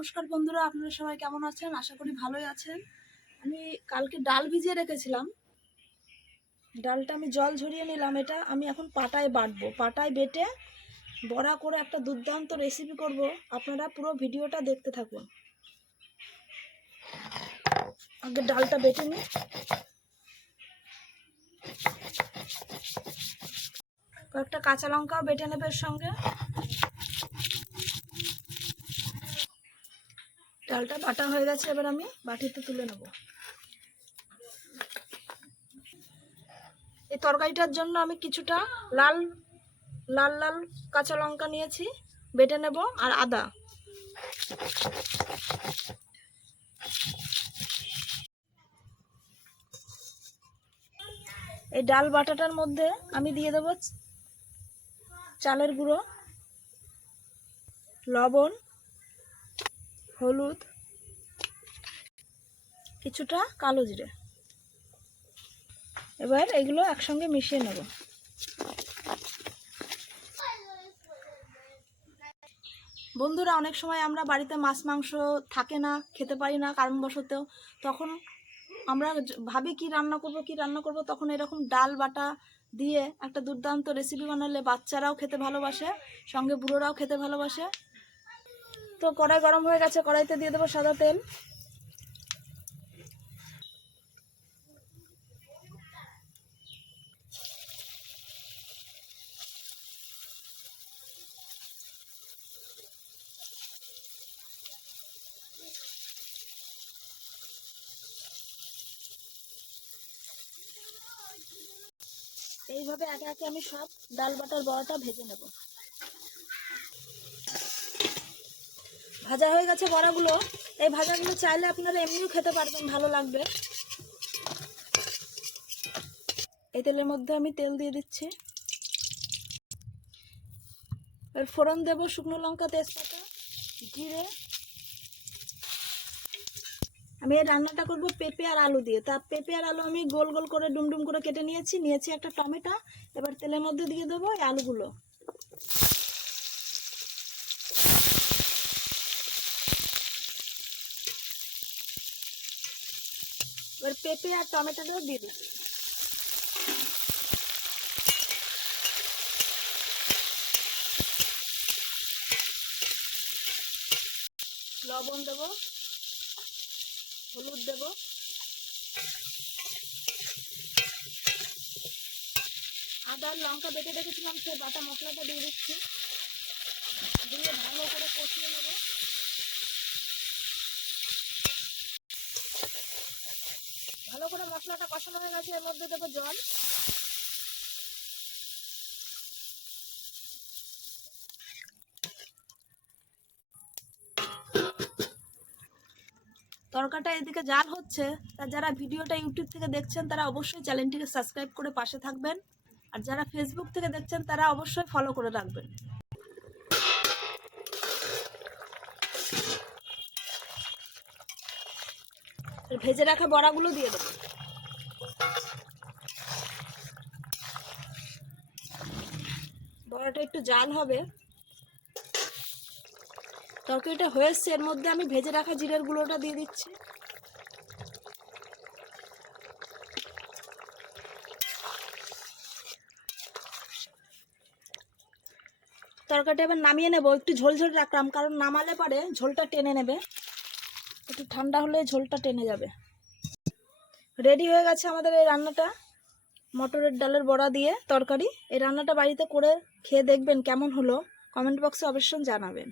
নমস্কার বন্ধুরা, আপনারা সবাই কেমন আছেন? আশা করি ভালোই আছেন। আমি কালকে ডাল ভিজিয়ে রেখেছিলাম। ডালটা আমি জল ঝরিয়ে নিলাম এটা। আমি এখন পাটায় বাটবো। পাটায় বেটে বড়া করে একটা দুর্দান্ত রেসিপি করব। আপনারা পুরো ভিডিওটা দেখতে থাকুন। আগে ডালটা বেটে নিই। কয়েকটা কাঁচা লঙ্কাও বেটে নেবে এর সঙ্গে। ডালটা বাটা হয়ে গেছে, এবার আমি বাটিতে তুলে নেব। এই তরকারিটার জন্য আমি কিছুটা লাল লাল লাল কাঁচা লঙ্কা নিয়েছি, বেটে নেব আর আদা। এই ডাল বাটাটার মধ্যে আমি দিয়ে দেবো চালের গুঁড়ো, লবণ হলুদ, কিছুটা কালো জিরে। এবার এগুলো একসঙ্গে মিশিয়ে নেব। বন্ধুরা, অনেক সময় আমরা বাড়িতে মাছ, মাংস থাকে না, খেতে পারি না কারণবশত তখন আমরা ভাবি কি রান্না করব, কি রান্না করব। তখন এরকম ডাল বাটা দিয়ে একটা দুর্দান্ত রেসিপি বানালে বাচ্চারাও খেতে ভালোবাসে, সঙ্গে বুড়োরাও খেতে ভালোবাসে। তো কড়াই গরম হয়ে গেছে, কড়াইতে দিয়ে দেবো সাদা তেল। এইভাবে একে একে আমি সব ডাল বাটার বড়াটা ভেজে নেব। ভাজা হয়ে গেছে বড়াগুলো। এই ভাজাগুলো চাইলে আপনারা এমনিও খেতে পারবেন, ভালো লাগবে। এই তেলের মধ্যে আমি তেল দিয়ে দিচ্ছি। এর ফোড়ন দেবো শুকনো লঙ্কা, তেজপাতা, জিরে। আমি এই রান্নাটা করব পেঁপে আর আলু দিয়ে। তা পেঁপে আর আলু আমি গোল গোল করে ডুমডুম করে কেটে নিয়েছি। নিয়েছি একটা টমেটো। এবার তেলের মধ্যে দিয়ে দেবো এই আলুগুলো। এবার পেঁপে আর টমেটোটাও দিয়ে দিচ্ছি। লবণ দেবো, হলুদ দেবো। আদা, লঙ্কা বেটে রেখেছিলাম, সেই বাটা মশলাটা দিয়ে দিচ্ছি। দিয়ে ভালো করে কষিয়ে নেব। ভালো করে মশলাটা কষানো হয়ে গেছে, এর মধ্যে দেবো জল। তরকাটা এদিকে জাল হচ্ছে, তা যারা ভিডিওটা ইউটিউব থেকে দেখছেন, তারা অবশ্যই চ্যানেলটিকে সাবস্ক্রাইব করে পাশে থাকবেন। আর যারা ফেসবুক থেকে দেখছেন, তারা অবশ্যই ফলো করে রাখবেন। ভেজে রাখা বড়াগুলো দিয়ে দেবো। বড়াটা একটু জাল হবে। তরকারিটা হয়েছে, এর মধ্যে আমি ভেজে রাখা জিরের গুঁড়োটা দিয়ে দিচ্ছি। তরকারিটা এবার নামিয়ে নেব, একটু ঝোল ঝোল রাখলাম, কারণ নামালে পরে ঝোলটা টেনে নেবে। একটু ঠান্ডা হলে ঝোলটা টেনে যাবে। রেডি হয়ে গেছে আমাদের এই রান্নাটা। মটরের ডালের বড়া দিয়ে তরকারি। এই রান্নাটা বাড়িতে করে খেয়ে দেখবেন কেমন হলো। কমেন্ট বক্সে অবশ্যই জানাবেন।